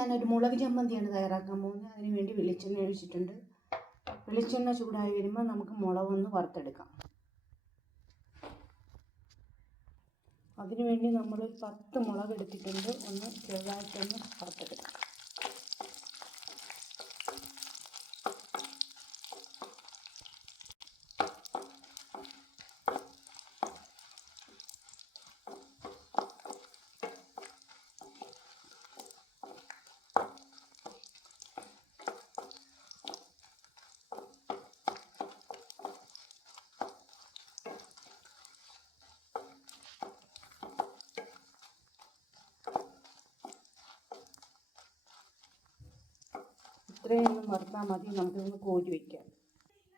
ഞാനൊരു മുളക് ചമ്മന്തിയാണ് തയ്യാറാക്കാൻ പോകുന്നത്. അതിന് വേണ്ടി വെളിച്ചെണ്ണ ഒഴിച്ചിട്ടുണ്ട്. വെളിച്ചെണ്ണ ചൂടായി വരുമ്പോൾ നമുക്ക് മുളകൊന്ന് വറുത്തെടുക്കാം. അതിനുവേണ്ടി നമ്മൾ 10 മുളക് എടുത്തിട്ടുണ്ട്. ഒന്ന് ചെറുതായിട്ടൊന്ന് വറുത്തെടുക്കാം. ഇത്രയൊന്നും വറുത്താൽ മതി. നമുക്കിതൊന്ന് കോരി വയ്ക്കാം.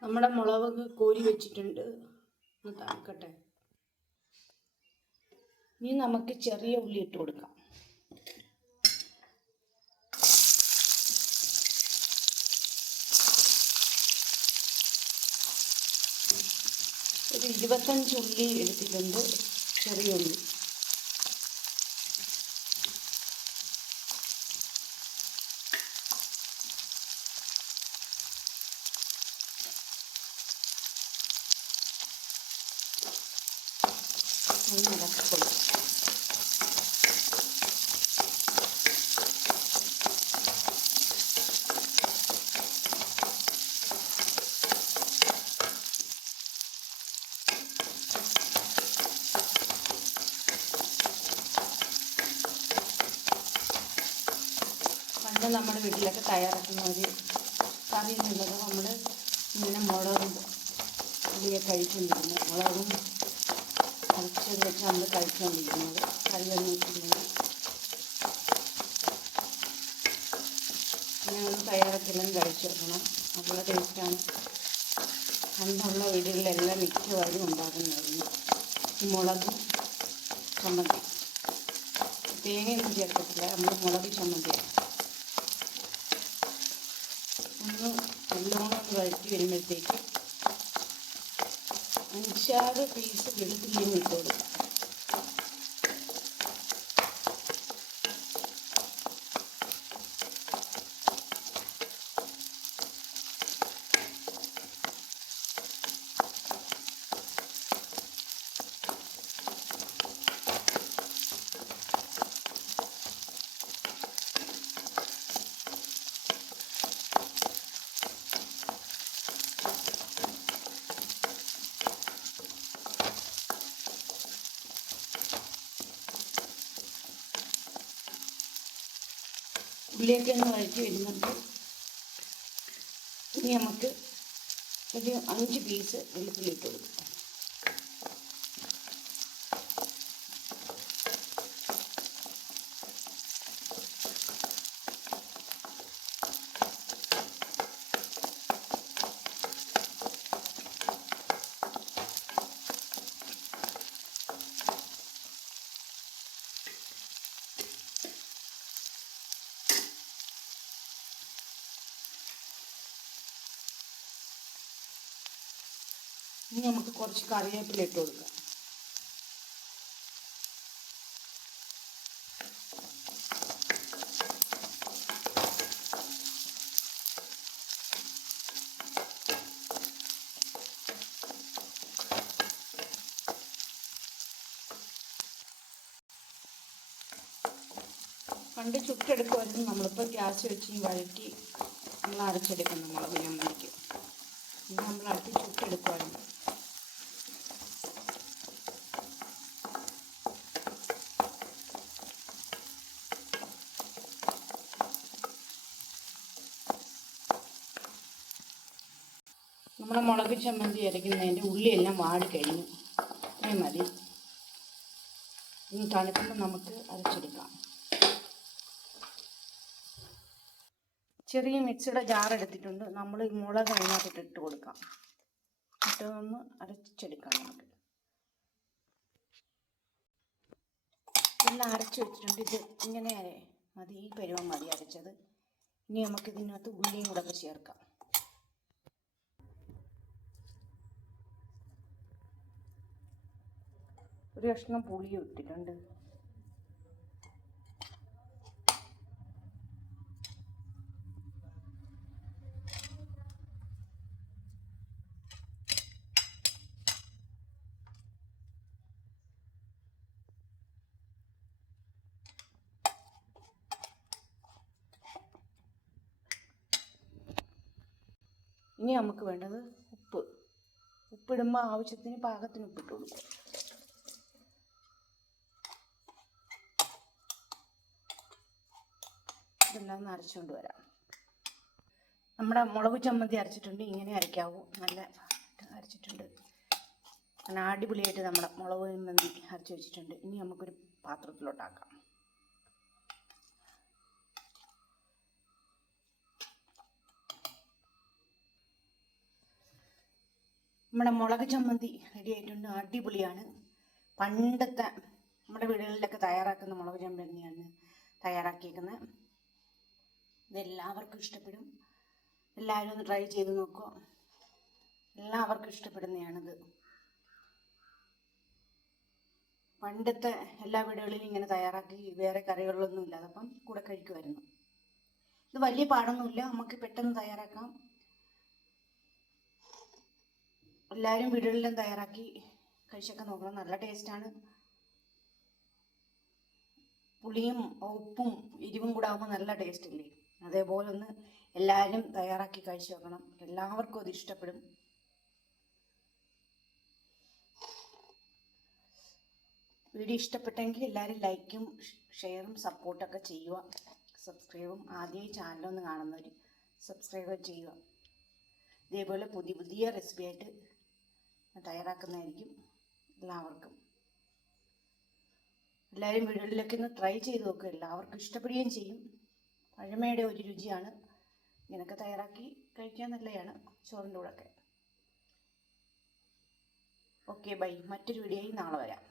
നമ്മുടെ മുളക് കോരി വെച്ചിട്ടുണ്ട്. ഒന്ന് തണുക്കട്ടെ. ഇനി നമുക്ക് ചെറിയ ഉള്ളി ഇട്ട് കൊടുക്കാം. ഒരു 25 ഉള്ളി എടുത്തിട്ടുണ്ട്, ചെറിയ ഉള്ളി. ഇളക്കിക്കൊള്ളും. പണ്ട് നമ്മുടെ വീട്ടിലൊക്കെ തയ്യാറാക്കുന്ന ഒരു കറി എന്നുള്ളത് നമ്മൾ ഇങ്ങനെ മുളകും ഉള്ളിയെ കഴിച്ചുകൊണ്ടിരുന്നു. മുളകും അരച്ചത് വെച്ച് നമ്മൾ കഴിച്ചുകൊണ്ടിരിക്കുന്നത്. കറിയൊന്നും ഇട്ടിരുന്നത് ഇങ്ങനെ ഒന്ന് തയ്യാറാക്കിയെല്ലാം കഴിച്ചു വെക്കണം. നല്ല ടേസ്റ്റാണ്. പണ്ടുള്ള വീടുകളിലെല്ലാം മിക്കവാറും ഉണ്ടാക്കുന്നതായിരുന്നു ഈ മുളകും ചമ്മന്തി. തേങ്ങയൊന്നും ചേർക്കത്തില്ല, നമ്മൾ മുളക് ചമ്മന്തിയാണ്. നല്ലോണം ഒന്ന് വഴറ്റി വരുമ്പോഴത്തേക്ക് 5-6 പീസ് വെളുത്തുള്ളിയും ഇട്ട് കൊടുക്കാം. ഉള്ളിയൊക്കെ ഒന്ന് വഴറ്റി വരുന്നുണ്ട്. ഇനി നമുക്ക് ഒരു 5 പീസ് വെളുത്തുള്ളി ഇട്ട് കൊടുക്കാം. ഇനി നമുക്ക് കുറച്ച് കറിവേപ്പില ഇട്ട് കൊടുക്കാം. പണ്ട് ചുട്ടെടുക്കുമായിരുന്നു. നമ്മളിപ്പോൾ ഗ്യാസ് വെച്ച് വഴറ്റി നമ്മൾ അരച്ചെടുക്കുന്ന മുളക് ചമ്മന്തിക്ക്. ഇത് നമ്മൾ അടുത്ത് ചുട്ടെടുക്കുമായിരുന്നു. നമ്മുടെ മുളക് ചമ്മന്തി അരയ്ക്കുന്നതിൻ്റെ ഉള്ളിയെല്ലാം വാടിക്കഴിഞ്ഞു. ഇത്രയും മതി. ഇനി തണുക്കുമ്പോൾ നമുക്ക് അരച്ചെടുക്കാം. ചെറിയ മിക്സിയുടെ ജാർ എടുത്തിട്ടുണ്ട്. നമ്മൾ ഈ മുളക് അതിനകത്തിട്ട് ഇട്ട് കൊടുക്കാം. ഇട്ടൊന്ന് അരച്ചെടുക്കാം. നമുക്ക് എല്ലാം അരച്ച് വെച്ചിട്ടുണ്ട്. ഇത് ഇങ്ങനെ മതി, ഈ പരുവം മതി അരച്ചത്. ഇനി നമുക്ക് ഇതിനകത്ത് ഉള്ളിയും കൂടെ ഒക്കെ ചേർക്കാം. ഒരു കഷ്ണം പുളി ഇട്ടിട്ടുണ്ട്. ഇനി നമുക്ക് വേണ്ടത് ഉപ്പിടുമ്പോൾ ആവശ്യത്തിന് പാകത്തിന് ഉപ്പിട്ട് കൊടുക്കും. ഇതെല്ലാം ഒന്ന് അരച്ചുകൊണ്ട് വരാം. നമ്മുടെ മുളക് ചമ്മന്തി അരച്ചിട്ടുണ്ട്. ഇങ്ങനെ അരയ്ക്കാവൂ. നല്ല അരച്ചിട്ടുണ്ട്. അങ്ങനെ അടിപൊളിയായിട്ട് നമ്മുടെ മുളക് ചമ്മന്തി അരച്ച് വെച്ചിട്ടുണ്ട്. ഇനി നമുക്കൊരു പാത്രത്തിലോട്ടാക്കാം. നമ്മുടെ മുളക് ചമ്മന്തി റെഡി ആയിട്ടുണ്ട്. അടിപൊളിയാണ്. പണ്ടത്തെ നമ്മുടെ വീടുകളിലൊക്കെ തയ്യാറാക്കുന്ന മുളക് ചമ്മന്തിയാണ് തയ്യാറാക്കിയേക്കുന്നത്. ഇതെല്ലാവർക്കും ഇഷ്ടപ്പെടും. എല്ലാവരും ഒന്ന് ട്രൈ ചെയ്ത് നോക്കുക. എല്ലാവർക്കും ഇഷ്ടപ്പെടുന്നതാണിത്. പണ്ടത്തെ എല്ലാ വീടുകളിലും ഇങ്ങനെ തയ്യാറാക്കി വേറെ കറികളിലൊന്നും ഇല്ലാതെ അപ്പം കൂടെ കഴിക്കുമായിരുന്നു. ഇത് വലിയ പാടൊന്നുമില്ല, നമുക്ക് പെട്ടെന്ന് തയ്യാറാക്കാം. എല്ലാവരും വീടുകളിലും തയ്യാറാക്കി കഴിച്ചൊക്കെ നോക്കണം. നല്ല ടേസ്റ്റാണ്. പുളിയും ഉപ്പും എരിവും കൂടെ ആകുമ്പോൾ നല്ല ടേസ്റ്റ് അല്ലേ? അതേപോലെ ഒന്ന് എല്ലാവരും തയ്യാറാക്കി കഴിച്ചു നോക്കണം. എല്ലാവർക്കും അത് ഇഷ്ടപ്പെടും. വീഡിയോ ഇഷ്ടപ്പെട്ടെങ്കിൽ എല്ലാവരും ലൈക്കും ഷെയറും സപ്പോർട്ടൊക്കെ ചെയ്യുക. സബ്സ്ക്രൈബും ആദ്യമായി ചാനലൊന്ന് കാണുന്നവർ സബ്സ്ക്രൈബ് ചെയ്യുക. ഇതേപോലെ പുതിയ പുതിയ റെസിപ്പി ആയിട്ട് തയ്യാറാക്കുന്നതായിരിക്കും. എല്ലാവരും വീടുകളിലൊക്കെ ഒന്ന് ട്രൈ ചെയ്ത് നോക്കുക. എല്ലാവർക്കും ഇഷ്ടപ്പെടുകയും ചെയ്യും. പഴമയുടെ ഒരു രുചിയാണ്. ഇങ്ങനെയൊക്കെ തയ്യാറാക്കി കഴിക്കാൻ നല്ലതാണ് ചോറിൻ്റെ കൂടെയൊക്കെ. Okay, bye. മറ്റൊരു വീഡിയോയിൽ നാളെ വരാം.